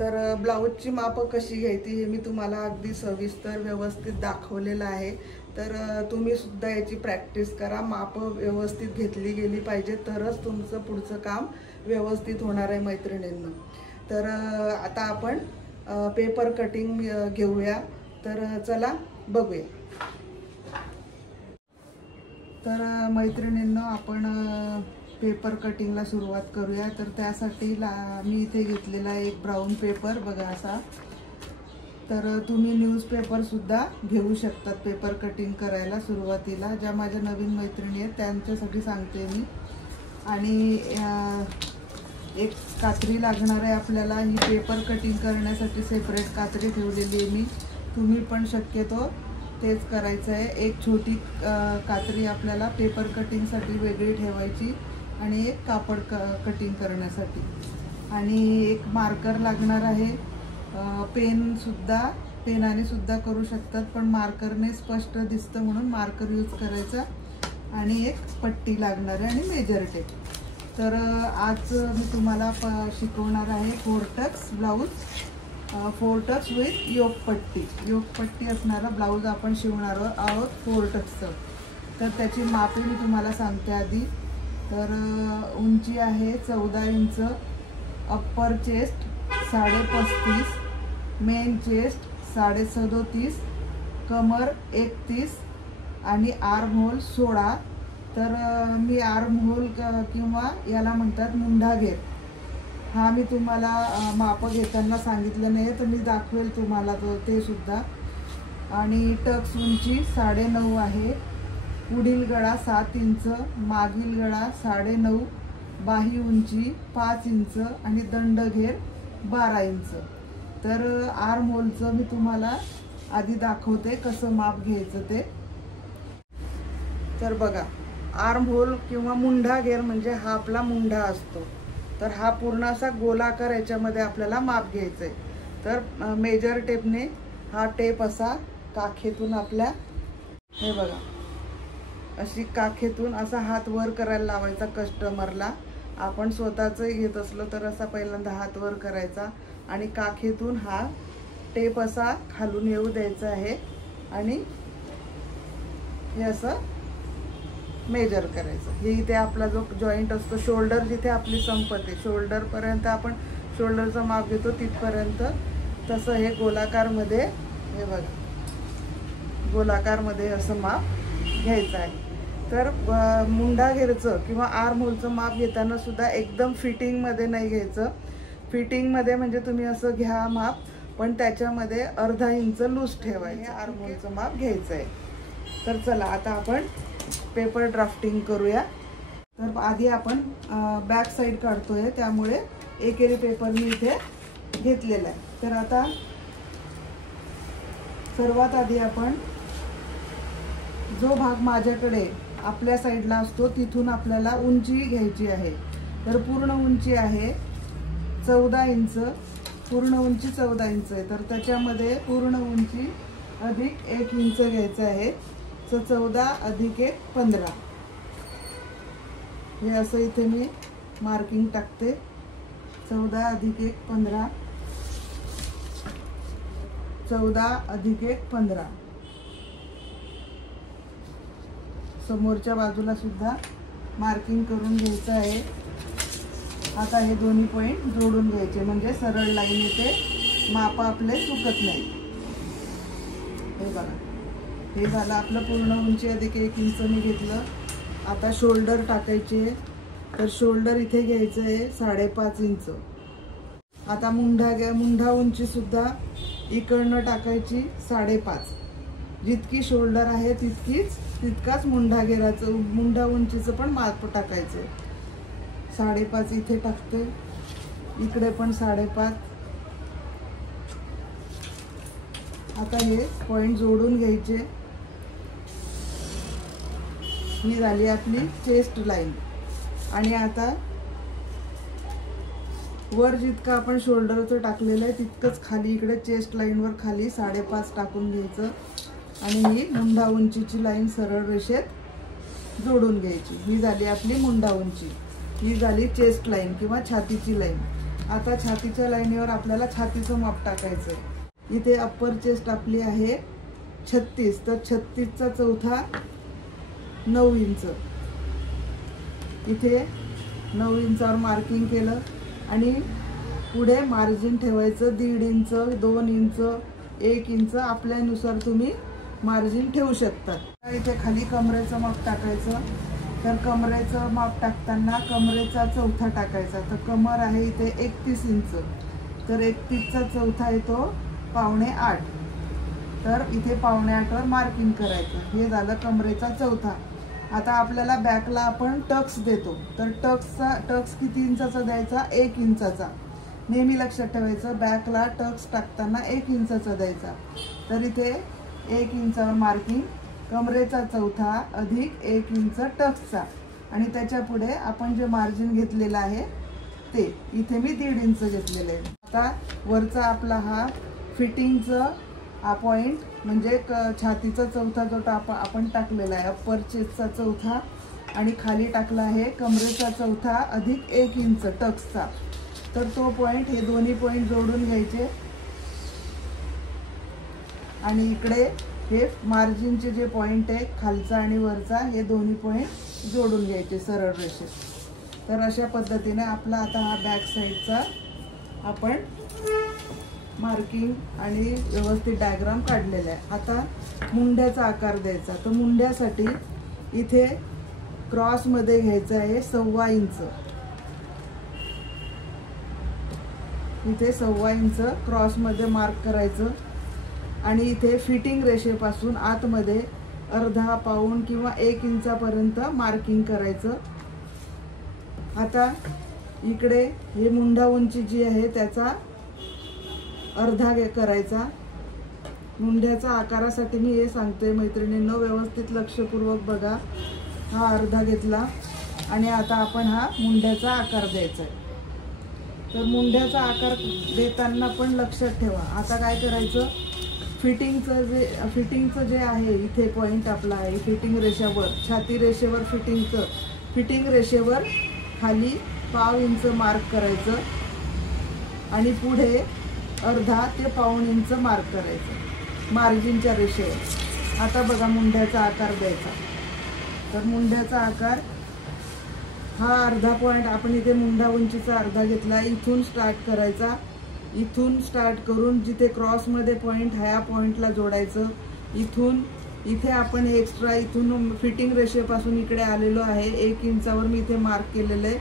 तर ब्लाऊजची माप कशी घ्यायची हे मी तुम्हाला अगदी सविस्तर व्यवस्थित दाखवलेलं आहे। तर तुम्ही सुद्धा याची प्रॅक्टिस करा। माप व्यवस्थित घेतली गेली पाहिजे तरच तुमचं पुढचं काम व्यवस्थित होणार आहे मैत्रिणींनो। तर आता आपण पेपर कटिंग घेऊया। तर चला बघूया। तर मैत्रिणींनो आपण पेपर कटिंगला सुरुवात करूया। तर त्यासाठी मी इथे घेतलेला एक ब्राऊन पेपर बघा असा। तर तुम्ही न्यूजपेपर सुद्धा घेऊ शकतात पेपर कटिंग करायला सुरुवातीला। ज्या माझ्या नवीन मैत्रिणी आहेत त्यांच्यासाठी सांगते मी। आणि एक कात्री लागणार आहे आपल्याला। ही पेपर कटिंग करण्यासाठी सेपरेट कात्री ठेवलेली आहे मी। तुम्ही पण शक्यतो तेच करायचं आहे। एक छोटी कात्री आपल्याला पेपर कटिंगसाठी वेगळी ठेवायची आणि एक कापड कटिंग करण्यासाठी। आणि एक मार्कर लागणार आहे। पेनाने सुद्धा करू शकतात पण मार्करने स्पष्ट दिसतं म्हणून मार्कर यूज करायचा। आणि एक पट्टी लागणार आहे आणि मेजर टेप। तर आज मी तुम्हाला शिकवणार आहे 4 टक्स ब्लाऊज। 4 टक्स विथ योकपट्टी असणारा ब्लाऊज आपण शिवणार आहोत 4 टक्सचं। तर त्याची मापे मी तुम्हाला सांगते आधी। तर उंची आहे 14 inch, upper chest 35.5, main chest 37.5, कमर 31 आणि आर्म होल 16। तर मी आर्म होल किंवा याला म्हणतात मुंढा घेर हा मी तुम्हाला माप घेताना सांगितलं नाही, तर मी दाखवेल तुम्हाला ते सुद्धा। आणि टक्स उंची 9.5 आहे। पुढील गळा 7 इंच, मागील गळा 9.5, बाही उंची 5 इंच आणि दंड घेर 12 इंच। तर आर्म होलचं मी तुम्हाला आधी दाखवते कसं माप घ्यायचं ते। तर बघा, आर्म होल किंवा मुंढा घेर म्हणजे हा आपला मुंढा असतो। तर हा पूर्ण असा गोलाकार याच्यामध्ये आपल्याला माप घ्यायचं आहे। तर मेजर टेपने हा टेप असा काखेतून आपल्या हे बघा अशी काखेतून असा हात वर करायला लावायचा कस्टमरला। आपण स्वतःच घेत असलो तर असा पहिल्यांदा हात वर करायचा आणि काखेतून हा टेप असा खालून येऊ द्यायचा आहे आणि हे असं मेजर करायचं। हे इथे आपला जो जॉईंट असतो शोल्डर जिथे आपली संपते शोल्डर पर्यंत आपण शोल्डरचं माप घेतो तिथपर्यंत तसं हे गोलाकारमध्ये हे बघा गोलाकारमध्ये असं माप घ्यायचं आहे। तर मुंढा घेरचं किंवा आर्म होलचं माप घेताना सुद्धा एकदम फिटिंगमध्ये नाही घ्यायचं। फिटिंगमध्ये म्हणजे तुम्ही असं घ्या माप पण त्याच्यामध्ये अर्धा इंच लूज ठेवायचं। आर्म होलचं माप घ्यायचं आहे। तर चला आता आपण पेपर ड्राफ्टिंग करूया। तर आधी आपण बॅक साईड काढतोय त्यामुळे एकेरी पेपर मी इथे घेतलेला आहे। तर आता सर्वात आधी आपण जो भाग माझ्याकडे आपल्या साईडला असतो तिथून आपल्याला उंची घ्यायची आहे। तर पूर्ण उंची आहे 14 इंच, पूर्ण उंची 14 इंच आहे। तर त्याच्यामध्ये पूर्ण उंची अधिक 1 इंच घ्यायचं आहे। तर 14 अधिक 1 15 हे असं इथे मी मार्किंग टाकते। 14 अधिक 1 15, 14 अधिक 1 15। समोरच्या बाजूला सुद्धा मार्किंग करून घ्यायचं आहे। आता हे दोन्ही पॉइंट जोडून घ्यायचे म्हणजे सरळ लाईन येते, माप आपले चुकत नाही। हे बघा, हे झालं आपलं पूर्ण उंची अधिक 1 इंच मी घेतलं। आता शोल्डर टाकायचे। तर शोल्डर इथे घ्यायचं आहे 5.5 इंच। आता मुंढा उंची सुद्धा इकडनं टाकायची 5.5। जितकी शोल्डर आहे तितकाच मुंढा घेराचं मुंढा उंचीचं पण माप टाकायचं। 5.5 इथे टाकते, इकडे पण 5.5। आता हे पॉइंट जोडून घ्यायचे। ही झाली आपली चेस्ट लाईन। आणि आता वर जितकं आपण शोल्डरचं टाकलेलं आहे तितकंच खाली इकडे चेस्ट लाईनवर खाली 5.5 टाकून घ्यायचं आणि ही मुंढा उंचीची लाईन सरळ रेषेत जोडून घ्यायची। ही झाली आपली मुंढा उंची, ही झाली चेस्ट लाईन किंवा छातीची लाईन। आता छातीच्या लाईनीवर आपल्याला छातीचं माप टाकायचं आहे। इथे अप्पर चेस्ट आपली आहे 36, तर 36चा चौथा 9 इंच। इथे 9 इंचावर मार्किंग केलं आणि पुढे मार्जिन ठेवायचं 1.5 इंच, 2 इंच, 1 इंच, आपल्यानुसार तुम्ही मार्जिन ठेवू शकतात। इथे खाली कमरेचं माप टाकायचं, तर कमरेचं माप टाकताना कमरेचा चौथा टाकायचा। तर कमर आहे इथे 31 इंच, तर 31चा चौथा येतो 7.25, तर इथे 7.25वर मार्किंग करायचं। हे झालं कमरेचा चौथा। आता आपल्याला बॅकला आपण टक्स देतो, तर टक्स किती इंचाचा द्यायचा? 1 इंचाचा। नेहमी लक्षात ठेवायचं, बॅकला टक्स टाकताना 1 इंचाचा द्यायचा। तर इथे 1 इंचावर मार्किंग, कमरेचा चौथा अधिक 1 इंच टक्सचा, आणि त्याच्या पुढे आपण जे मार्जिन घेतलेलं आहे ते इथे मी 1.5 इंच घेतलेलं आहे। आता वरचा आपला हा फिटिंगचा हा पॉइंट म्हणजे छातीचा चौथा जो आपण टाकलेला आहे, अप्पर चेस्टचा चौथा, आणि खाली टाकला आहे कमरेचा चौथा अधिक 1 इंच टक्सचा। तर तो पॉइंट, हे दोन्ही पॉइंट जोडून घ्यायचे, आणि इकडे हे मार्जिनचे जे पॉइंट आहे खालचा आणि वरचा, हे दोन्ही पॉइंट जोडून घ्यायचे सरळ रेषेत। तर अशा पद्धतीने आपला आता हा बॅक साईडचा आपण मार्किंग आणि व्यवस्थित डायग्राम काढलेला आहे। आता मुंड्याचा आकार द्यायचा, तर मुंड्यासाठी इथे क्रॉसमध्ये घ्यायचं आहे 1.25 इंच, इथे 1.25 इंच क्रॉसमध्ये मार्क करायचं, आणि इथे फिटिंग रेषेपासून आतमध्ये अर्धा, पाऊण किंवा 1 इंचापर्यंत मार्किंग करायचं। आता इकडे हे मुंडा उंची जी आहे त्याचा अर्धा करायचा। मुंड्याचा आकारासाठी मी हे सांगते मैत्रिणींनो, व्यवस्थित लक्षपूर्वक बघा। हा अर्धा घेतला, आणि आता आपण हा मुंड्याचा आकार द्यायचा आहे। तर मुंड्याचा आकार देताना पण लक्षात ठेवा, आता काय करायचं, फिटिंगचं जे आहे इथे पॉइंट आपला आहे फिटिंग रेषेवर, छाती रेषेवर फिटिंग रेषेवर खाली 1/2 इंच मार्क करायचं, आणि पुढे अर्धा ते पाऊण इंच मार्क करायचं मार्जिनच्या रेषेवर। आता बघा मुंड्याचा आकार द्यायचा, तर मुंड्याचा आकार हा अर्धा पॉइंट आपण इथे मुंडा उंचीचा अर्धा घेतला, इथून स्टार्ट करायचा, इथून स्टार्ट करून जिथे क्रॉसमध्ये पॉइंट ह्या पॉइंटला जोडायचं। इथून इथे आपण एक्स्ट्रा इथून फिटिंग रेषेपासून इकडे आलेलो आहे 1 इंचावर मी इथे मार्क केलेलं आहे,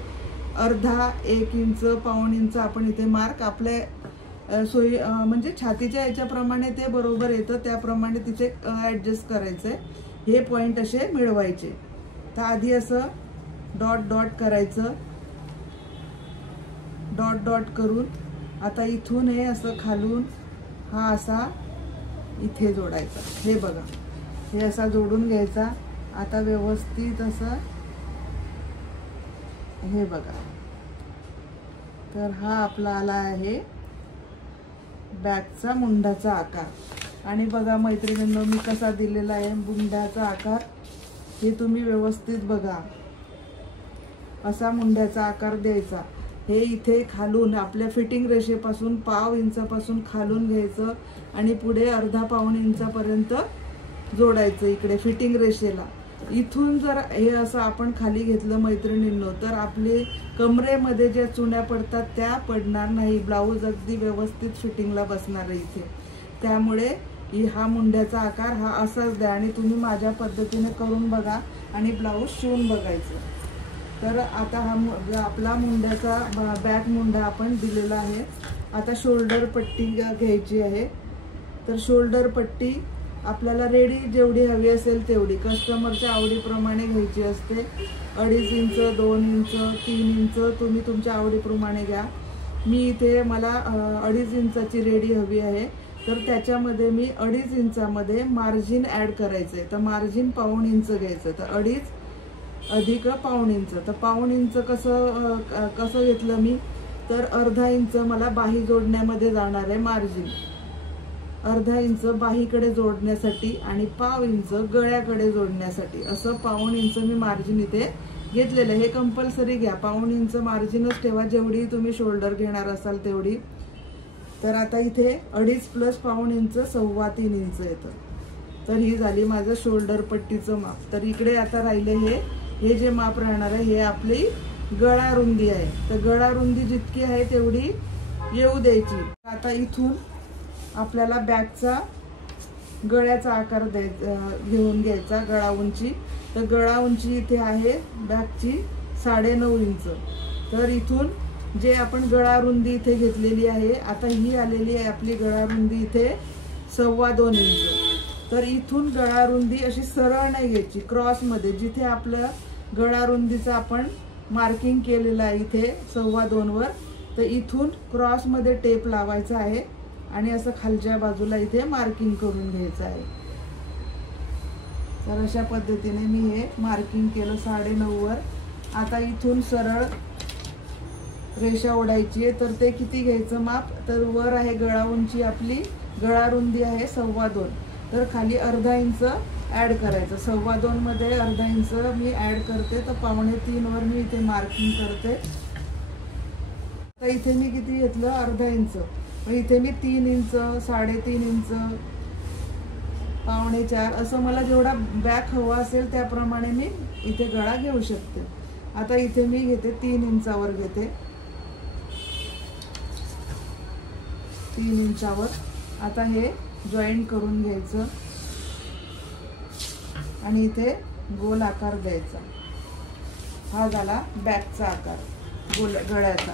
अर्धा, 1 इंच, पाऊण इंच आपण इथे मार्क आपल्या सोयी म्हणजे छातीच्या याच्याप्रमाणे ते बरोबर येतं त्याप्रमाणे तिथे ॲडजस्ट करायचं आहे। हे पॉइंट असे मिळवायचे। तर आधी असं डॉट डॉट करायचं, डॉट डॉट करून आता इथून हे असं खालून हा असा इथे जोडायचा। हे बघा, हे असा जोडून घ्यायचा। आता व्यवस्थित असं हे बघा, तर हा आपला आला आहे बॅकचा मुंडाचा आकार। आणि बघा मैत्रिणींनो, मी कसा दिलेला आहे मुंड्याचा आकार, हे तुम्ही व्यवस्थित बघा, असा मुंड्याचा आकार द्यायचा। हे इथे खालून आपल्या फिटिंग रेषेपासून 1/2 इंचापासून खालून घ्यायचं, आणि पुढे अर्धा पाऊण इंचापर्यंत जोडायचं इकडे फिटिंग रेषेला। इथून जर हे असं आपण खाली घेतलं मैत्रिणींनो, तर आपले कमरेमध्ये ज्या चुण्या पडतात त्या पडणार नाही, ब्लाऊज अगदी व्यवस्थित फिटिंगला बसणार आहे इथे। त्यामुळे हा मुंड्याचा आकार हा असाच द्या, आणि तुम्ही माझ्या पद्धतीने करून बघा आणि ब्लाऊज शिवून बघायचं। तर आता हा आपला मुंड्याचा बॅक मुंडा आपण दिलेला आहे। आता शोल्डर पट्टी घ्यायची आहे, तर शोल्डर पट्टी आपल्याला रेडी जेवढी हवी असेल तेवढी कस्टमरच्या आवडीप्रमाणे घ्यायची असते। 2.5 इंच, 2 इंच, 3 इंच तुम्ही तुमच्या आवडीप्रमाणे घ्या। मी इथे मला 2.5 इंचाची रेडी हवी आहे, तर त्याच्यामध्ये मी 2.5 इंचामध्ये मार्जिन ॲड करायचं आहे। तर मार्जिन पाऊण इंच घ्यायचं, तर 2.5 अधिक पाऊण इंच, तर पाऊण इंच कसं घेतलं मी, तर अर्धा इंच मला बाही जोडण्यामध्ये जाणार आहे मार्जिन, अर्धा इंच बाहीकडे जोडण्यासाठी आणि 1/2 इंच गळ्याकडे जोडण्यासाठी, असं पाऊण इंच मी मार्जिन इथे घेतलेलं. हे कंपल्सरी घ्या, 1.5 इंच मार्जिनच ठेवा जेवढी तुम्ही शोल्डर घेणार असाल तेवढी. तर आता इथे 2.5 प्लस 1.5 इंच 3.25 इंच येतं. तर ही झाली माझं शोल्डर पट्टीचं माप. तर इकडे आता राहिले हे जे माप राहणार आहे हे आपली गळा रुंदी आहे. तर गळा रुंदी जितकी आहे तेवढी येऊ द्यायची. आता इथून आपल्याला बॅगचा गळ्याचा आकार घेऊन घ्यायचा, गळा उंची. तर गळा उंची इथे आहे बॅगची 9.5 इंच. तर इथून जे आपण गळा रुंदी इथे घेतलेली आहे, आता ही आलेली आहे आपली गळा रुंदी इथे 2.25 इंच. तर इथून गळा रुंदी अशी सरळ नाही घ्यायची, क्रॉसमध्ये. जिथे आपलं गळा रुंदीचं आपण मार्किंग केलेलं आहे इथे 2.25 वर, तर इथून क्रॉसमध्ये टेप लावायचा आहे आणि असं खालच्या बाजूला इथे मार्किंग करून घ्यायचं आहे. तर अशा पद्धतीने मी हे मार्किंग केलं 9.5 वर. आता इथून सरळ रेषा ओढायची आहे. तर ते किती घ्यायचं माप, तर वर आहे गळा उंची आपली, गळा रुंदी आहे 2.25. तर खाली अर्धा इंच ॲड करायचं. 2.25 मध्ये अर्धा इंच मी ॲड करते. तर 2.25 वर मी इथे मार्किंग करते. तर इथे मी किती घेतलं, अर्धा इंच. मग इथे मी 3 इंच, 3.5 इंच, 4.25 असं मला जेवढा बॅक हवा असेल त्याप्रमाणे मी इथे गळा घेऊ शकते. आता इथे मी घेते 3 इंचावर घेते, 3 इंचावर. आता हे जॉईंट करून घ्यायचं आणि इथे गोल आकार द्यायचा. हा झाला बॅकचा आकार गळ्याचा.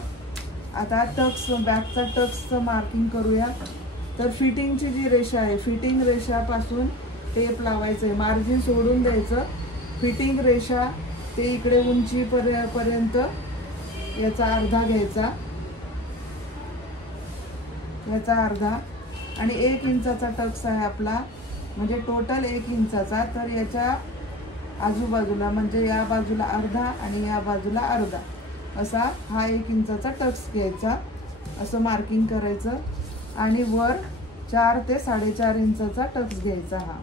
आता टक्स, बॅकचा टक्सचं मार्किंग करूया. तर फिटिंगची जी रेषा आहे, फिटिंग रेषापासून टेप लावायचं आहे, मार्जिन सोडून द्यायचं. फिटिंग रेषा ते इकडे उंचीपर्यंत याचा अर्धा घ्यायचा, याचा अर्धा. आणि 1 इंचाचा टक्स आहे आपला, म्हणजे टोटल 1 इंचाचा. तर याच्या आजूबाजूला म्हणजे या बाजूला अर्धा आणि या बाजूला अर्धा असा हा 1 इंचाचा टक्स घ्यायचा. असं मार्किंग करायचं आणि वर 4 ते 4.5 इंचाचा टक्स घ्यायचा. हा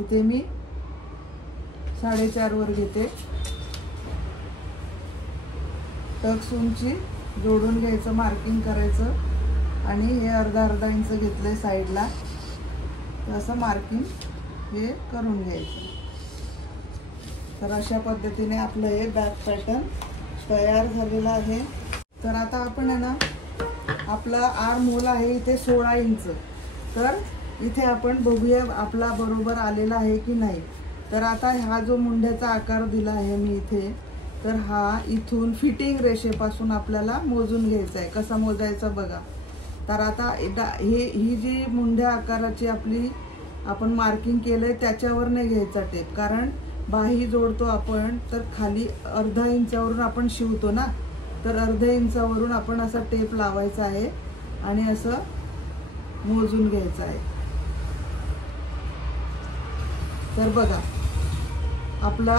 इथे मी 4.5 वर घेते. टक्स उंची जोडून घ्यायचं, मार्किंग करायचं आणि हे अर्धा इंच घेतलंय साईडला. असं मार्किंग हे करून घ्यायचं. तर अशा पद्धतीने आपलं हे बॅक पॅटर्न तयार झालेलं आहे. तर आता आपण आहे ना, आपला आर्म होल आहे इथे 16 इंच. तर इथे आपण बघूया आपला बरोबर आलेला आहे की नाही. तर आता हा जो मुंड्याचा आकार दिला आहे मी इथे, तर हा इथून फिटिंग रेषेपासून आपल्याला मोजून घ्यायचा आहे. कसा मोजायचा बघा. तर आता ही जी मुंड्या आकाराची आपली आपण मार्किंग केलंय त्याच्यावर नाही घ्यायचा टेप, कारण बाही जोडतो आपण तर खाली अर्धा इंचावरून आपण शिवतो ना. तर अर्ध्या इंचावरून आपण असा टेप लावायचा आहे आणि असं मोजून घ्यायचं आहे. तर बघा आपला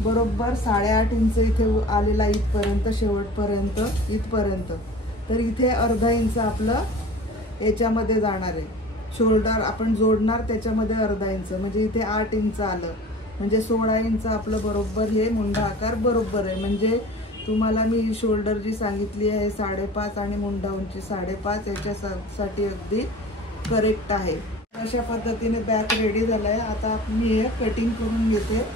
बरोबर 8.5 इंच इथे आलेला इथपर्यंत, शेवटपर्यंत इथपर्यंत. तर इथे अर्धा इंच आपलं याच्यामध्ये जाणार आहे. शोल्डर आपण जोडणार त्याच्यामध्ये अर्धा इंच, म्हणजे इथे 8 इंच आलं, म्हणजे 16 इंच आपलं बरोबर हे मुंडा आकार बरोबर आहे. म्हणजे तुम्हाला मी ही शोल्डर जी सांगितली आहे 5.5 आणि मुंडा उंची 5.5 याच्यासाठी अगदी करेक्ट आहे. अशा पद्धतीने बॅक रेडी झाला आहे. आता मी हे कटिंग करून घेते.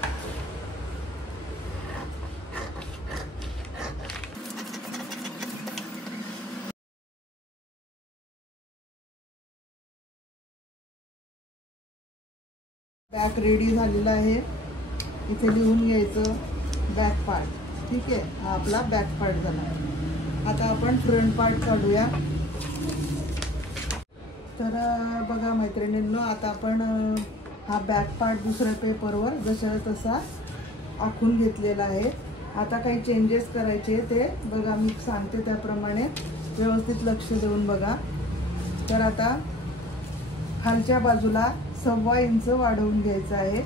बॅक रेडी झालेला आहे. इथे लिहून घ्यायचं बॅक पार्ट. ठीक आहे, हा आपला बॅक पार्ट झाला. आता आपण फ्रंट पार्ट काढूया. तर बघा मैत्रिणींनो, आता आपण हा बॅक पार्ट दुसऱ्या पेपरवर जसा तसा आखून घेतलेला आहे. आता काही चेंजेस करायचे ते बघा, मी सांगते त्याप्रमाणे व्यवस्थित लक्ष देऊन बघा. तर आता खालच्या बाजूला 1.25 इंच वाढवून घ्यायचं आहे.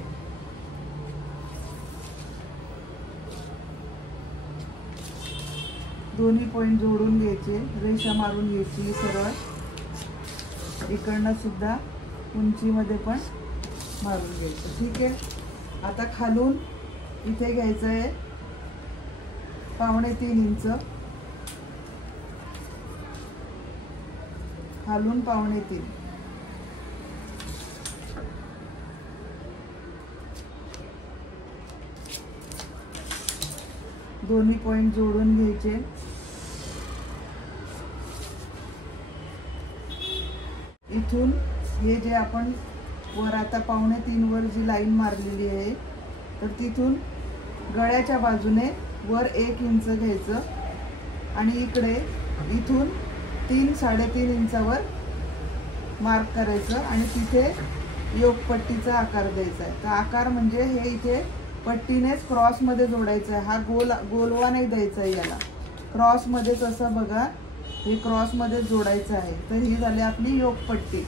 दोन्ही पॉइंट जोडून घ्यायचे, रेषा मारून घ्यायची सरळ. इकडनं सुद्धा उंचीमध्ये पण मारून घ्यायचं. ठीक आहे. आता खालून इथे घ्यायचं आहे 3.25 इंच, खालून 3.25. दोन्ही पॉइंट जोडून घ्यायचे. इथून हे जे आपण वर आता 3.25 वर जी लाईन मारलेली आहे, तर तिथून गळ्याच्या बाजूने वर 1 इंच घ्यायचं आणि इकडे इथून 3-3.5 इंचावर मार्क करायचं आणि तिथे योगपट्टीचा आकार द्यायचा आहे. तर आकार म्हणजे हे इथे पट्टीनेच क्रॉसमध्ये जोडायचं आहे. हा गोलवा नाही द्यायचा आहे, याला क्रॉसमध्येच असं बघा, हे क्रॉसमध्ये जोडायचं आहे. तर ही झाली आपली योगपट्टी.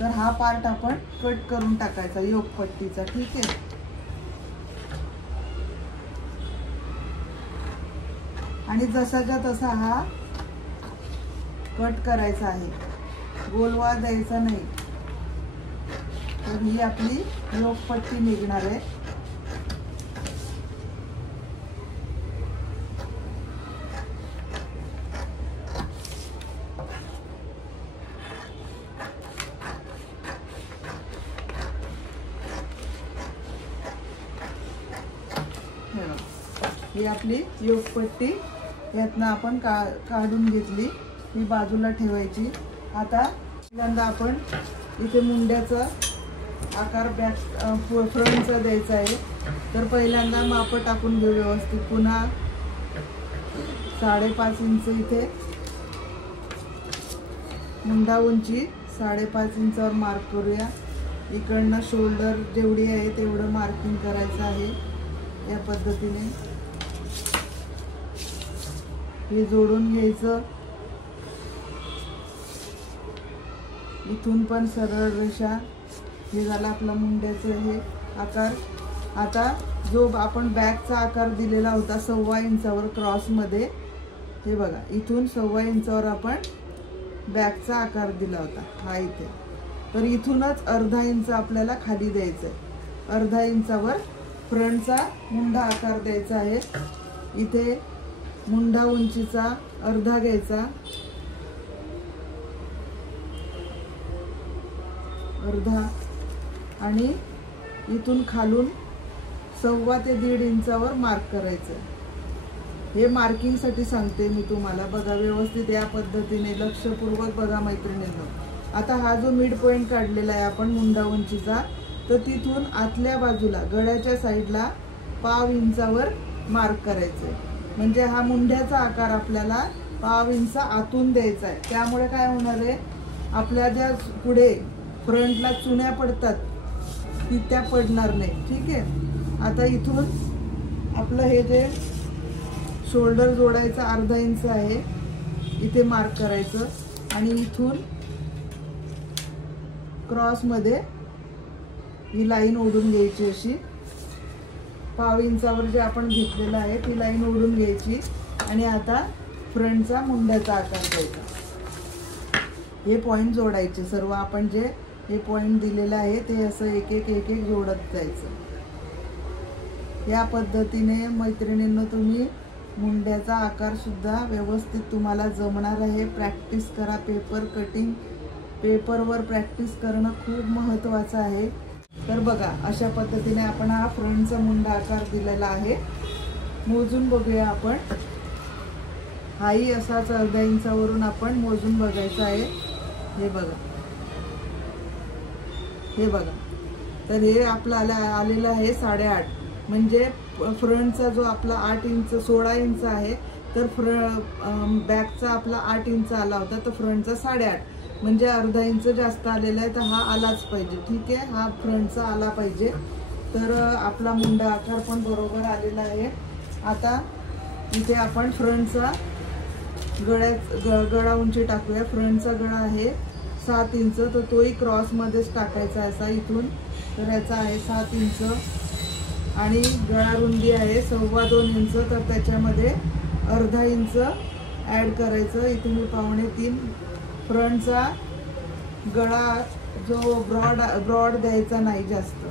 तर हा पार्ट आपण कट करून टाकायचा योगपट्टीचा. ठीक आहे. आणि जसाच्या तसा हा कट करायचा आहे, गोलवा द्यायचा नाही. तर ही आपली योगपट्टी निघणार आहे. ही आपली योगपट्टी यातनं आपण काढून घेतली. ही बाजूला ठेवायची. आता पहिल्यांदा आपण इथे मुंड्याचा आकार फ्रंटचा द्यायचा आहे. तर पहिल्यांदा माप टाकून घेऊ व्यवस्थित. पुन्हा 5.5 इंच इथे मुंडा उंची 5.5 इंचावर मार्क करूया. इकडनं शोल्डर जेवढी आहे तेवढं मार्किंग करायचं आहे. या पद्धतीने हे जोडून घ्यायचं. इथून पण सरळ रेषा. हे झालं आपला मुंड्याचं हे आकार. आता जो आपण बॅकचा आकार दिलेला होता 1.25 इंचावर क्रॉसमध्ये, हे बघा इथून 1.25 इंचावर आपण बॅकचा आकार दिला होता हा इथे. तर इथूनच अर्धा इंच आपल्याला खाली द्यायचं आहे. अर्धा इंचावर फ्रंटचा मुंडा आकार द्यायचा आहे. इथे मुंडा उंचीचा अर्धा घ्यायचा, अर्धा, आणि इथून खालून 1.25 ते 1.5 इंचावर मार्क करायचं. हे मार्किंगसाठी सांगते मी तुम्हाला. बघा व्यवस्थित या पद्धतीने लक्षपूर्वक बघा मैत्रिणींनो. आता हा जो मिड पॉइंट काढलेला आहे आपण मुंडा उंचीचा, तर तिथून आतल्या बाजूला गळ्याच्या साईडला 0.5 इंचावर मार्क करायचं. म्हणजे हा मुंड्याचा आकार आपल्याला 0.5 इंच आतून द्यायचा आहे. त्यामुळे काय होणार आहे, आपल्या ज्या पुढे फ्रंटला चुन्या पडतात ती त्या पडणार नाही. ठीक आहे. आता इथून आपलं हे जे शोल्डर जोडायचं अर्धा इंच आहे इथे मार्क करायचं आणि इथून क्रॉसमध्ये ही लाईन ओढून घ्यायची. अशी 0.5 इंचावर जे आपण घेतलेलं आहे ती लाईन ओढून घ्यायची आणि आता फ्रंटचा मुंड्याचा आकार द्यायचा. हे पॉइंट जोडायचे सर्व. आपण जे हे पॉइंट दिलेलं आहे ते असं एक एक जोडत जायचं. या पद्धतीने मैत्रिणींनो तुम्ही मुंड्याचा आकार सुद्धा व्यवस्थित तुम्हाला जमणार आहे. प्रॅक्टिस करा. पेपरवर प्रॅक्टिस करणं खूप महत्त्वाचं आहे. तर बघा अशा पद्धतीने आपण हा फ्रंटचा मुंडा आकार दिलेला आहे. मोजून बघूया आपण. हाही असाच अर्धा इंचावरून आपण मोजून बघायचा आहे. हे बघा, हे बघा. तर हे आपलं आलेलं आहे 8.5. म्हणजे फ्रंटचा जो आपला 8 इंच 16 इंच आहे, तर बॅकचा आपला 8 इंच आला होता, तर फ्रंटचा 8.5 म्हणजे अर्धा इंच जास्त आलेला आहे. तर हा आलाच पाहिजे. ठीक आहे. हा फ्रंटचा आला पाहिजे. तर आपला मुंडा आकार पण बरोबर आलेला आहे. आता इथे आपण फ्रंटचा गळा उंची टाकूया. फ्रंटचा गळा आहे 7 इंच, तर तोही क्रॉसमध्येच टाकायचा असा इथून. तर याचा आहे 7 इंच आणि गळा रुंदी आहे 2.25 इंच, तर त्याच्यामध्ये अर्धा इंच ॲड करायचं. इथून मी 2.25. फ्रंटचा गळा जो ब्रॉड द्यायचा नाही जास्त.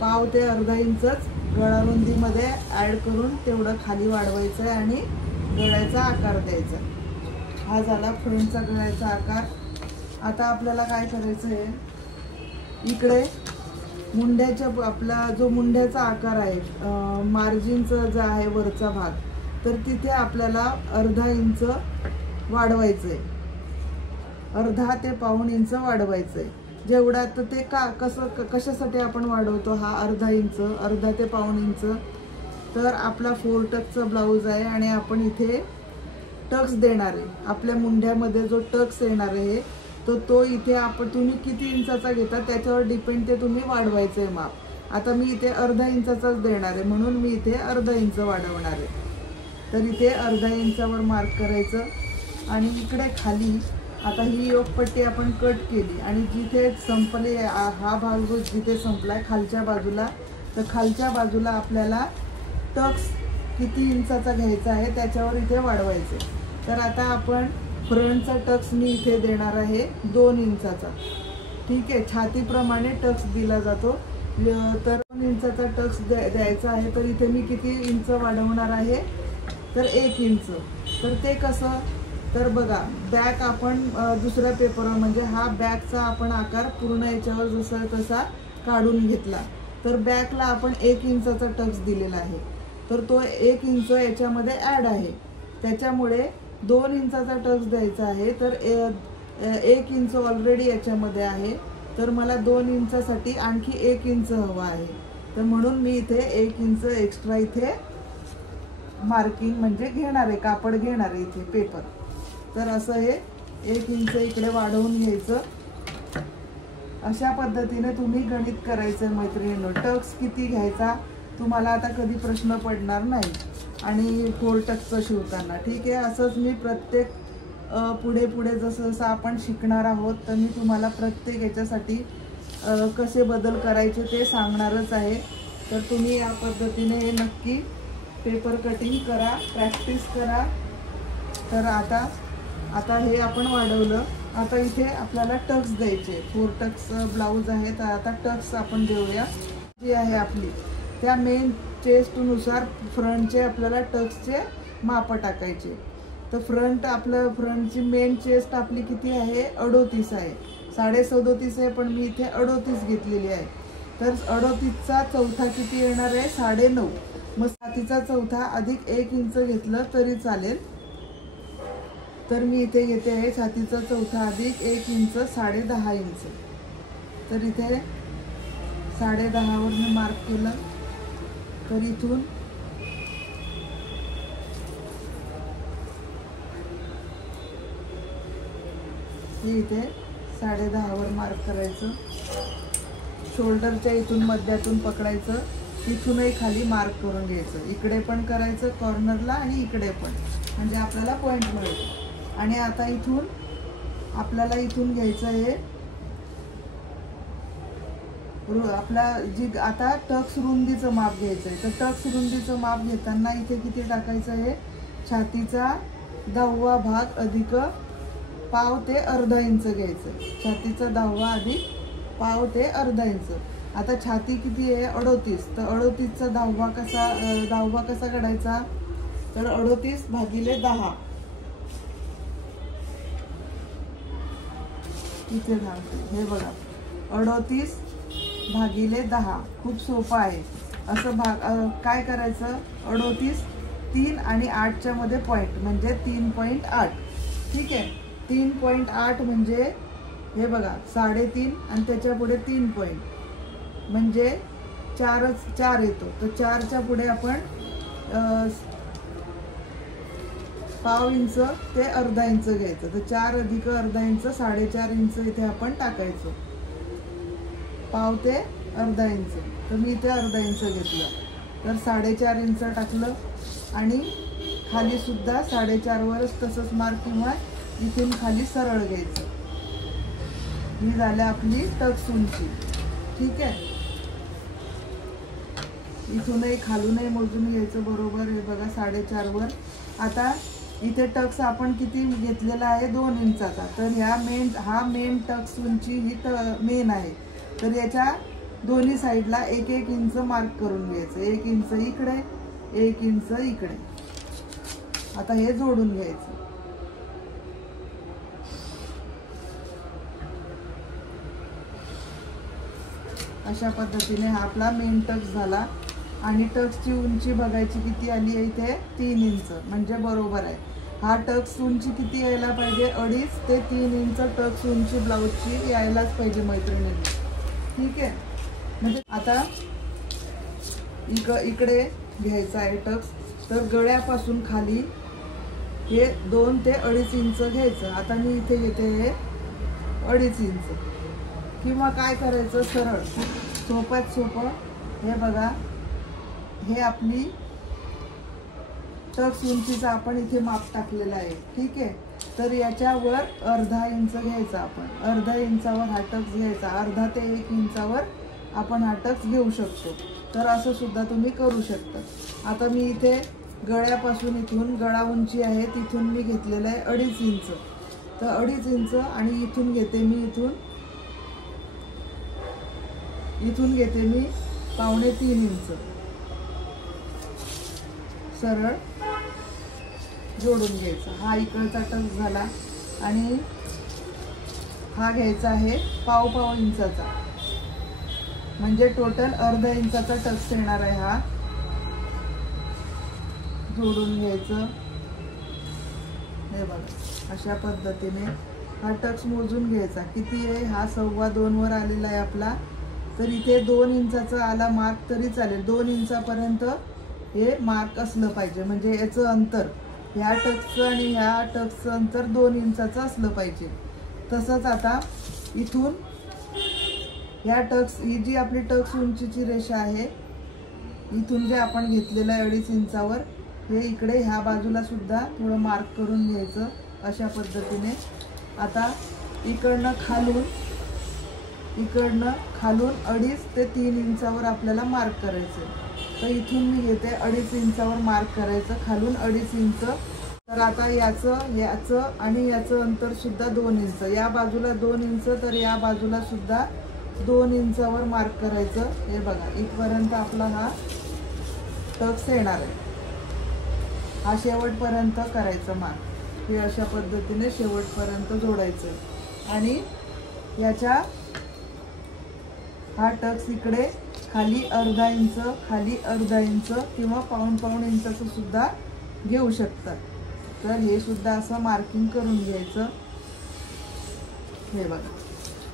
पाव ते अर्धा इंचच गळारुंदीमध्ये ॲड करून तेवढं खाली वाढवायचं आहे आणि गळ्याचा आकार द्यायचा. हा झाला फ्रंटचा गळ्याचा आकार. आता आपल्याला काय करायचं आहे, इकडे मुंड्याच्या आपला जो मुंड्याचा आकार आहे मार्जिनचा जो आहे वरचा भाग, तर तिथे आपल्याला अर्धा इंच वाढवायचं आहे, अर्धा ते पाऊण इंच वाढवायचं आहे. जेवढा तर ते कशासाठी आपण वाढवतो हा अर्धा इंच, अर्धा ते पाऊण इंच. तर आपला 4 टक्सचा ब्लाऊज आहे आणि आपण इथे टक्स देणार आहे. आपल्या मुंड्यामध्ये जो टक्स येणार आहे तो इथे तुम्ही किती इंचाचा घेता त्याच्यावर डिपेंड ते तुम्ही वाढवायचं आहे माप. आता मी इथे अर्धा इंचाचाच देणार आहे म्हणून मी इथे अर्धा इंच वाढवणार आहे. तर इथे अर्धा इंचावर मार्क करायचं आणि इकडे खाली आता ही योगपट्टी आपण कट केली आणि जिथे संपले हा भाग जो जिथे संपलाय खालच्या बाजूला, तर खालच्या बाजूला आपल्याला टक्स किती इंचाचा घ्यायचा आहे त्याच्यावर इथे वाढवायचे. तर आता आपण फ्रंटचा टक्स मी इथे देणार आहे 2 इंचाचा. ठीक आहे, छातीप्रमाणे टक्स दिला जातो. तर 2 इंचाचा टक्स द्यायचा आहे. तर इथे मी किती इंच वाढवणार आहे, तर 1 इंच. तर ते कसं, तर बघा बॅक आपण दुसऱ्या पेपरवर म्हणजे हा बॅकचा आपण आकार पूर्ण याच्यावर जसा तसा काढून घेतला. तर बॅकला आपण 1 इंचाचा टक्स दिलेला आहे. तर तो 1 इंच याच्यामध्ये ॲड आहे, त्याच्यामुळे 2 इंचाचा टक्स द्यायचा आहे. तर 1 इंच ऑलरेडी याच्यामध्ये आहे, तर मला 2 इंचासाठी आणखी 1 इंच हवा आहे. तर म्हणून मी इथे 1 इंच एक्स्ट्रा इथे मार्किंग म्हणजे घेणार आहे, कापड घेणार आहे इथे पेपर. तर असं हे 1 इंच इकडे वाढवून घ्यायचं. अशा पद्धतीने तुम्ही गणित करायचं मैत्रिणींनो. टक्स किती घ्यायचा तुम्हाला आता कधी प्रश्न पडणार नाही आणि 4 टक्सचं शिवताना. ठीक आहे, असंच मी प्रत्येक पुढे पुढे जसं जसं आपण शिकणार आहोत तर मी तुम्हाला प्रत्येक याच्यासाठी कसे बदल करायचे ते सांगणारच आहे. तर तुम्ही या पद्धतीने हे नक्की पेपर कटिंग करा, प्रॅक्टिस करा. तर आता हे आपण वाढवलं. आता इथे आपल्याला टक्स द्यायचे. 4 टक्स ब्लाऊज आहे, तर आता टक्स आपण देऊया. जी आहे आपली त्या मेन चेस्टनुसार फ्रंटचे आपल्याला टक्सचे माप टाकायचे. तर फ्रंटची मेन चेस्ट आपली किती आहे, 38 आहे. 37.5 आहे, पण मी इथे 38 घेतलेली आहे. तर 38चा चौथा किती येणार आहे, 9.5. मग छातीचा चौथा अधिक 1 इंच घेतलं तरी चालेल. तर मी इथे घेते आहे छातीचा चौथा अधिक 1 इंच 10.5 इंच. तर इथे 10.5 वर मी मार्क केलं. तर इथून हे इथे 10.5 वर मार्क करायचं. शोल्डरच्या इथून मध्यातून पकडायचं, इथूनही खाली मार्क करून घ्यायचं. इकडे पण करायचं कॉर्नरला आणि इकडे पण, म्हणजे आपल्याला पॉईंट मिळेल. आणि आता आपल्याला इथून घ्यायचं आहे आपला आता टक्स रुंदीचं माप घ्यायचं आहे. तर टक्स रुंदीचं माप घेताना इथे किती टाकायचं आहे, छातीचा 10वा भाग अधिक पाव ते अर्धा इंच घ्यायचं. छातीचा 10वा अधिक पाव ते अर्धा इंच. आता छाती किती आहे, 38. तर 38चा 10वा कसा काढायचा, तर 38 भागिले 10. इथे सांगते, हे बघा 38 भागिले 10. खूप सोपं आहे. असं काय करायचं, 38 3 आणि 8च्या मध्ये पॉईंट म्हणजे 3.8. ठीक आहे, 3.8 म्हणजे हे बघा 3.5 आणि त्याच्या पुढे 3 पॉईंट म्हणजे 4 येतो. तर 4च्या पुढे आपण पाव इंच ते अर्धा इंच घ्यायचं. तर 4 अधिक अर्धा इंच 4.5 इंच इथे आपण टाकायचं, पाव ते अर्धा इंच. तर मी इथे अर्धा इंच घेतलं, तर 4.5 इंच टाकलं आणि खाली सुद्धा 4.5 वरच तसंच मार्क किंवा इथून खाली सरळ घ्यायचं. ही झाली आपली टक्स उंची. ठीक आहे, इथूनही खालूनही मोजून घ्यायचं बरोबर. हे बघा 4.5 वर. आता इथे टक्स आपण किती घेतलेला आहे, 2 इंचाचा. तर हा मेन टक्स उंची ही मेन आहे. तर याच्या दोन्ही साईडला 1-1 इंच मार्क करून घ्यायचं. 1 इंच इकडे, 1 इंच इकडे. आता हे जोडून घ्यायचं. अशा पद्धतीने हा आपला मेन टक्स झाला. आणि टक्सची उंची बघायची किती आली आहे इथे, 3 इंच, म्हणजे बरोबर आहे. हा टक्स उंची किती यायला पाहिजे, 2.5 ते 3 इंच टक्स उंची ब्लाऊजची यायलाच पाहिजे मैत्रिणींनी. ठीक आहे. म्हणजे आता इकडे घ्यायचा आहे टक्स. तर गळ्यापासून खाली हे 2 ते 2.5 इंच घ्यायचं. आता मी इथे घेते हे 2.5 इंच. किंवा काय करायचं, सरळ सोप्यात सोपं, हे बघा, हे आपली टक्स उंचीचा आपण इथे माप टाकलेला आहे. ठीक आहे. तर याच्यावर अर्धा इंच घ्यायचा आपण. अर्धा इंचावर हा टक्स घ्यायचा. अर्धा ते 1 इंचावर आपण हा टक्स घेऊ शकतो. तर असं सुद्धा तुम्ही करू शकता. आता मी इथे गळ्यापासून इथून गळा उंची आहे तिथून मी घेतलेलं आहे 2.5 इंच. तर 2.5 इंच आणि इथून घेते मी इथून घेते मी 2.25 इंच. सरळ जोडून घ्यायचा. हा इकडचा टक्स झाला. आणि हा घ्यायचा आहे 1.5 इंचाचा, म्हणजे टोटल अर्धा इंचाचा टक्स येणार आहे. हा जोडून घ्यायचं. हे बघा अशा पद्धतीने हा टक्स मोजून घ्यायचा. किती आहे, हा 2.25 वर आलेला आहे आपला. तर इथे 2 इंचाचा आला मार्क तरी चालेल. 2 इंचापर्यंत हे मार्क असलं पाहिजे. म्हणजे याचं अंतर, ह्या टक्सचं आणि ह्या टक्सचं अंतर 2 इंचाचं असलं पाहिजे. तसंच आता इथून ह्या टक्स, ही जी आपली टक्स उंचीची रेषा आहे, इथून जे आपण घेतलेलं आहे 2.5 इंचावर, हे इकडे ह्या बाजूला सुद्धा थोडं मार्क करून घ्यायचं. अशा पद्धतीने आता इकडनं खालून 2.5 ते 3 इंचावर आपल्याला मार्क करायचं. तर इथून मी घेते 2.5 इंचावर मार्क करायचं, खालून 2.5 इंच. तर आता याचं आणि याचं अंतर सुद्धा 2 इंच. या बाजूला 2 इंच, तर या बाजूला सुद्धा 2 इंचावर मार्क करायचं. हे बघा इथपर्यंत आपला हा टक्स येणार आहे. हा शेवटपर्यंत करायचं मार्क. हे अशा पद्धतीने शेवटपर्यंत जोडायचं. आणि याच्या हा टक्स इकडे खाली अर्धा इंच किंवा पाऊण इंचाचं सुद्धा घेऊ शकतात. तर हे सुद्धा असं मार्किंग करून घ्यायचं. हे बघा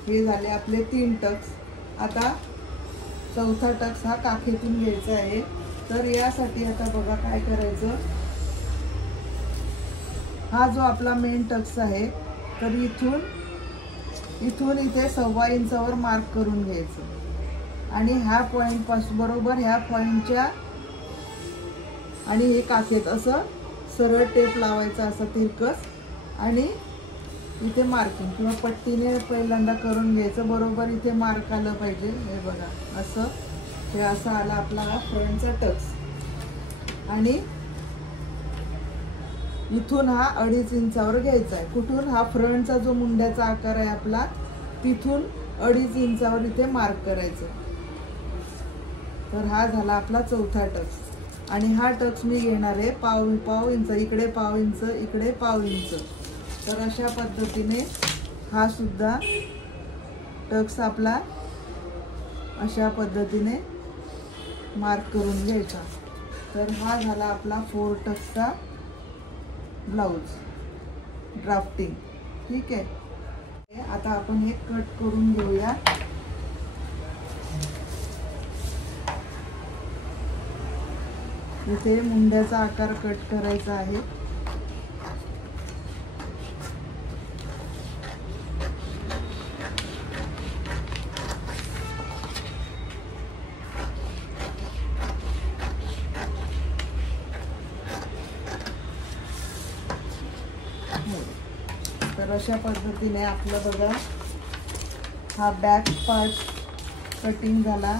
हे झाले आपले 3 टक्स. आता चौथा टक्स हा काखेतून घ्यायचा आहे. तर यासाठी आता बघा काय करायचं, हा जो आपला मेन टक्स आहे, तर इथून इथे 1.25 इंचावर मार्क करून घ्यायचं. आणि ह्या पॉइंट पासून बरोबर ह्या पॉइंटच्या आणि हे काखेत असं सरळ टेप लावायचा, असा तिरकस. आणि इथे मार्किंग किंवा पट्टीने पहिल्यांदा करून घ्यायचं. बरोबर इथे मार्क आलं पाहिजे. हे बघा असं, हे असा आला आपला हा फ्रंटचा टक्स. आणि इथून हा 2.5 इंचावर घ्यायचा आहे. कुठून, हा फ्रंटचा जो मुंड्याचा आकार आहे आपला, तिथून 2.5 इंचावर इथे मार्क करायचं. तर हा झाला आपला चौथा टक्स. आणि हा टक्स मी घेणार आहे पाव इंच, इकडे पाव इंच, इकडे पाव इंच. तर अशा पद्धतीने हा सुद्धा टक्स आपला अशा पद्धतीने मार्क करून घ्यायचा. तर हा झाला आपला 4 टक्सचा ब्लाऊज ड्राफ्टिंग. ठीक आहे. आता आपण हे कट करून घेऊया. इथे मुंड्याचा आकार कट करायचा आहे. तर अशा पद्धतीने आपलं बघा हा बॅक पार्ट कटिंग झाला,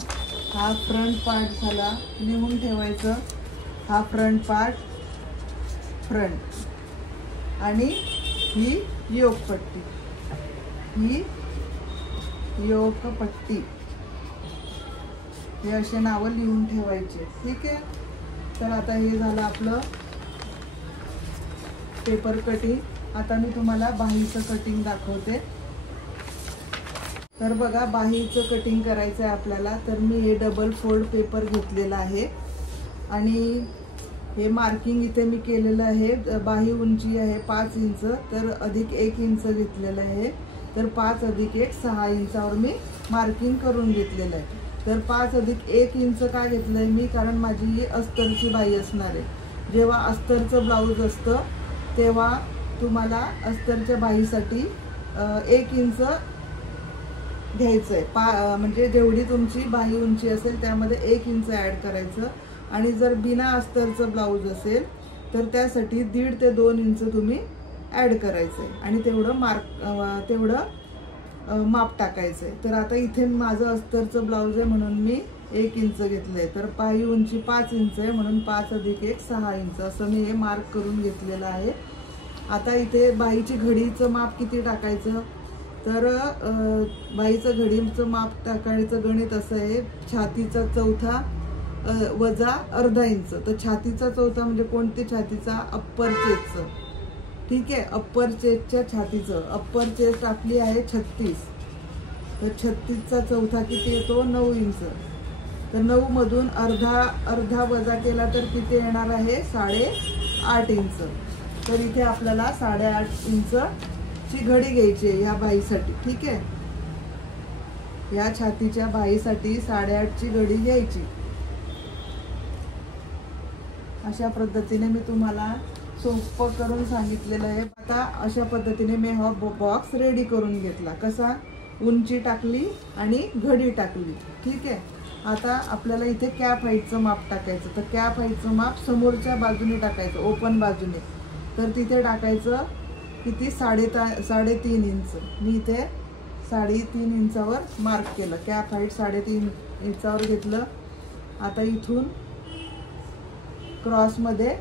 हा फ्रंट पार्ट झाला. लिहून ठेवायचं, हा फ्रंट पार्ट फ्रंट. आणि ही योकपट्टी, हे असे नावं लिहून ठेवायचे, ठीक आहे. तर आता हे झालं आपलं पेपर कटिंग. आता मी तुम्हाला बाहीचं कटिंग दाखवते. तर बघा, बाहीचं कटिंग करायचं आहे आपल्याला. तर मी हे डबल फोल्ड पेपर घेतलेला आहे आणि हे मार्किंग इथे मी केलेलं आहे. बाही उंची आहे 5 इंच, तर अधिक 1 इंच घेतलेलं आहे. तर 5 अधिक 1 6 इंचावर मी मार्किंग करून घेतलेलं आहे. तर 5 अधिक 1 इंच का घेतलं आहे मी, कारण माझी ही अस्तरची बाही असणार आहे. जेव्हा अस्तरचं ब्लाऊज असतं तेव्हा तुम्हाला अस्तरच्या बाहीसाठी 1 इंच घ्यायचं आहे. म्हणजे जेवढी तुमची बाही उंची असेल त्यामध्ये 1 इंच ॲड करायचं. आणि जर बिना अस्तरचं ब्लाऊज असेल तर त्यासाठी 1.5 ते 2 इंच तुम्ही ॲड करायचं आहे आणि तेवढं माप टाकायचं आहे. तर आता इथे माझं अस्तरचं ब्लाऊज आहे म्हणून मी 1 इंच घेतलं आहे. तर बाही उंची 5 इंच आहे म्हणून 5 अधिक 1 6 इंच असं मी हे मार्क करून घेतलेलं आहे. आता इथे बाहीची घडीचं माप किती टाकायचं, तर बाहीचं घडीचं माप टाकायचं गणित असं आहे, छातीचा चौथा वजा अर्धा इंच. तर छातीचा चौथा म्हणजे कोणती छातीचा, अप्पर चेस्टचं, ठीक आहे. अप्पर चेस्टच्या छातीचं, अप्पर चेस्ट आपली आहे 36, तर 36चा चौथा किती येतो 9 इंच. तर 9 मधून अर्धा वजा केला तर किती येणार आहे 8.5 इंच. तर इथे आपल्याला 8.5 इंचची घडी घ्यायची आहे ह्या बाहीसाठी, ठीक आहे. या छातीच्या बाहीसाठी 8.5ची घडी घ्यायची. अशा पद्धतीने मी तुम्हाला सोपं करून सांगितलेलं आहे. आता अशा पद्धतीने मी हा बॉक्स रेडी करून घेतला. कसा, उंची टाकली आणि घडी टाकली, ठीक आहे. आता आपल्याला इथे कॅप हाईटचं माप टाकायचं. तर कॅप हाईटचं माप समोरच्या बाजूने टाकायचं, ओपन बाजूने. तर तिथे टाकायचं किती 3.5 इंच. मी इथे 3.5 इंचावर मार्क केलं. कॅप हाईट 3.5 इंचावर घेतलं. आता इथून क्रॉसमध्ये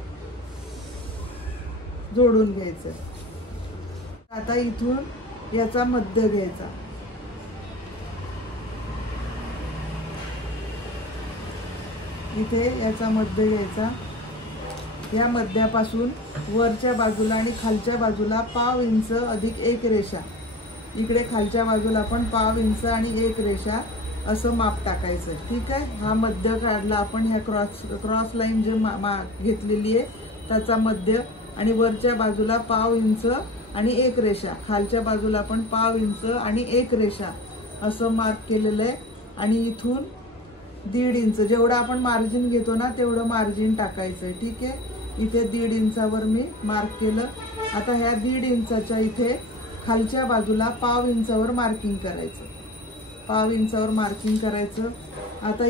जोडून घ्यायचं. आता इथून याचा मध्य घ्यायचा. इथे याचा मध्य घ्यायचा. या मध्यापासून वरच्या बाजूला आणि खालच्या बाजूला पाव इंच अधिक 1 रेषा. इकडे खालच्या बाजूला पण पाव इंच आणि 1 रेषा असं माप टाकायचं, ठीक आहे. हा मध्य काढला आपण. ह्या क्रॉस लाईन जे घेतलेली आहे त्याचा मध्य, आणि वरच्या बाजूला पाव इंच आणि 1 रेषा, खालच्या बाजूला पण पाव इंच आणि 1 रेषा असं मार्क केलेलं आहे. आणि इथून 1.5 इंच जेवढं आपण मार्जिन घेतो ना तेवढं मार्जिन टाकायचं आहे, ठीक आहे. इथे 1.5 इंचावर मी मार्क केलं. आता ह्या 1.5 इंचाच्या इथे खालच्या बाजूला पाव इंचावर मार्किंग करायचं. पाव इंचावर मार्किंग करायचं. आता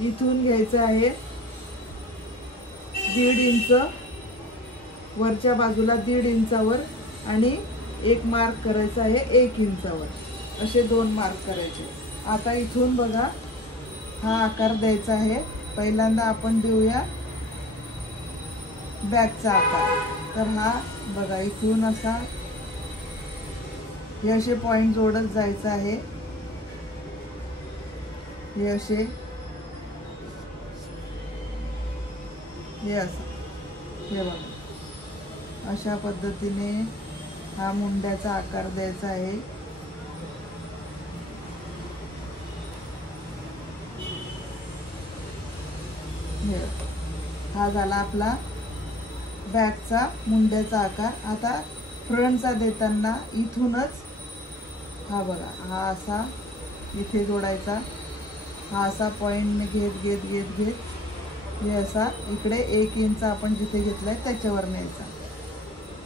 इथून घ्यायचं आहे 1.5 इंच, वरच्या बाजूला 1.5 इंचावर आणि एक मार्क करायचा आहे 1 इंचावर. असे 2 मार्क करायचे. आता इथून बघा हा आकार द्यायचा आहे. पहिल्यांदा आपण देऊया बॅकचा आकार. तर हा बघा इथून असा हे असे पॉइंट जोडत जायचं आहे. हे असे, हे असं, हे बघा अशा पद्धतीने हा मुंड्याचा आकार द्यायचा आहे. हा झाला आपला बॅकचा मुंड्याचा आकार. आता फ्रंटचा देताना इथूनच हा बघा हा असा इथे जोडायचा. हा असा पॉइंटने घेत हे असा इकडे 1 इंच आपण जिथे घेतलाय त्याच्यावर न्यायचा.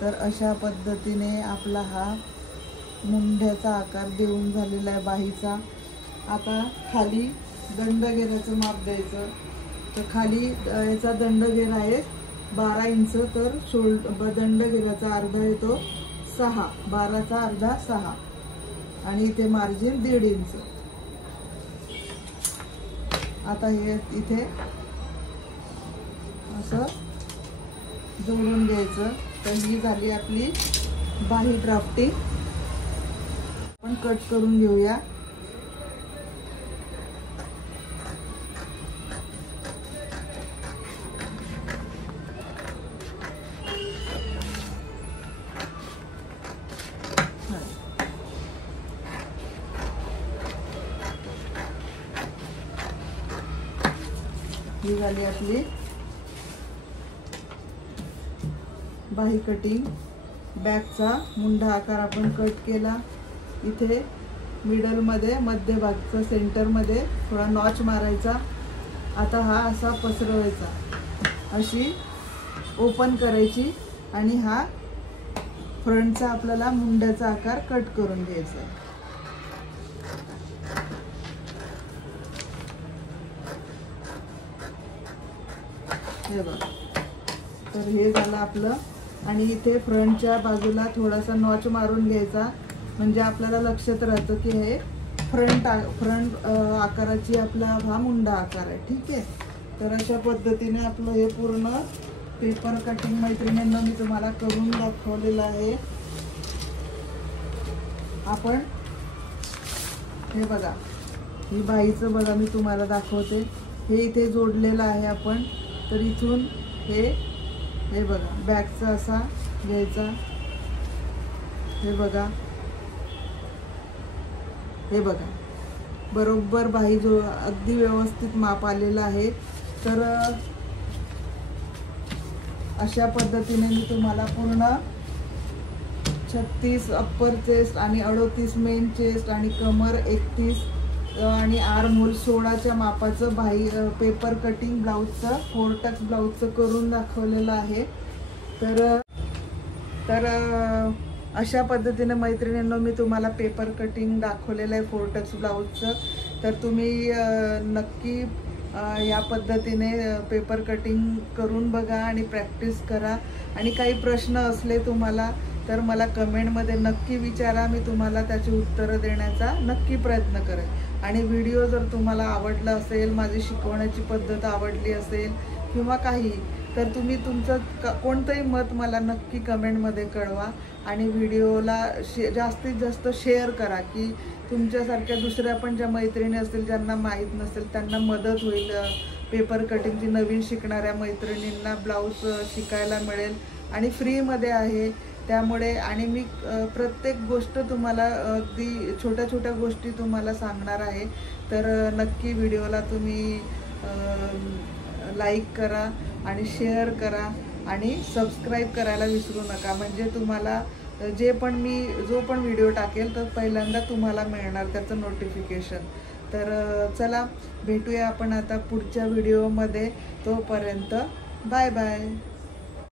तर अशा पद्धतीने आपला हा मुंड्याचा आकार देऊन झालेला आहे बाहीचा. आता खाली दंडघेराचं माप द्यायचं. तर खाली याचा दंडघेर आहे 12 इंच. तर दंडघेराचा अर्धा येतो 6, 12चा अर्धा 6 आणि इथे मार्जिन 1.5 इंच. आता हे इथे असं जोडून घ्यायचं. तर ही झाली आपली बाही ड्राफ्टिंग. आपण कट करून घेऊया. ही झाली आपली बाही कटिंग. बॅकचा मुंडा आकार आपण कट केला. इथे मिडलमध्ये मध्यभागचा सेंटरमध्ये थोडा नॉच मारायचा. आता हा असा पसरवायचा, अशी ओपन करायची आणि हा फ्रंटचा आपल्याला मुंड्याचा आकार कट करून घ्यायचा. हे बघा, तर हे झालं आपलं. आणि इथे फ्रंटच्या बाजूला थोडासा नॉच मारून घ्यायचा, म्हणजे आपल्याला लक्षात राहतं की हे फ्रंट आकाराची आपला हा मुंडा आकार आहे. ठीक आहे. तर अशा पद्धतीने आपलं हे पूर्ण पेपर कटिंग मैत्रिणींना मी तुम्हाला करून दाखवलेलं आहे. आपण हे बघा, ही बाईचं बघा मी तुम्हाला दाखवते. हे इथे जोडलेलं आहे आपण. तर इथून हे बघा बॅकचा असा घ्यायचा. हे बघा, हे बघा बरोबर बाही जो अगदी व्यवस्थित माप आलेलं आहे. तर अशा पद्धतीने मी तुम्हाला पूर्ण 36 अप्पर चेस्ट आणि 38 मेन चेस्ट आणि कमर 31 आणि आर्म होल 16च्या मापाचं बाही पेपर कटिंग ब्लाऊजचं 4 टक्स ब्लाऊजचं करून दाखवलेलं आहे. तर अशा पद्धतीने मैत्रिणींनो मी तुम्हाला पेपर कटिंग दाखवलेलं आहे 4 टक्स ब्लाऊजचं. तर तुम्ही नक्की या पद्धतीने पेपर कटिंग करून बघा आणि प्रॅक्टिस करा. आणि काही प्रश्न असले तुम्हाला तर मला कमेंटमध्ये नक्की विचारा. मी तुम्हाला त्याची उत्तरं देण्याचा नक्की प्रयत्न करेन. आणि व्हिडिओ जर तुम्हाला आवडला असेल, माझी शिकवण्याची पद्धत आवडली असेल किंवा काही, तर तुम्ही तुमचं कोणतंही मत मला नक्की कमेंटमध्ये कळवा. आणि व्हिडिओला जास्तीत जास्त शेअर करा, की तुमच्यासारख्या दुसऱ्या पण ज्या मैत्रिणी असतील ज्यांना माहीत नसेल त्यांना मदत होईल. पेपर कटिंगची नवीन शिकणाऱ्या मैत्रिणींना ब्लाऊज शिकायला मिळेल आणि फ्रीमध्ये आहे. त्यामुळे आणि मी प्रत्येक गोष्ट तुम्हाला अगदी छोट्या छोट्या गोष्टी तुम्हाला सांगणार आहे. तर नक्की व्हिडिओला तुम्ही लाईक करा आणि शेअर करा आणि सबस्क्राईब करायला विसरू नका. म्हणजे तुम्हाला जो पण व्हिडिओ टाकेल तर पहिल्यांदा तुम्हाला मिळणार त्याचं नोटिफिकेशन. तर चला भेटूया आपण आता पुढच्या व्हिडिओमध्ये. तोपर्यंत बाय बाय.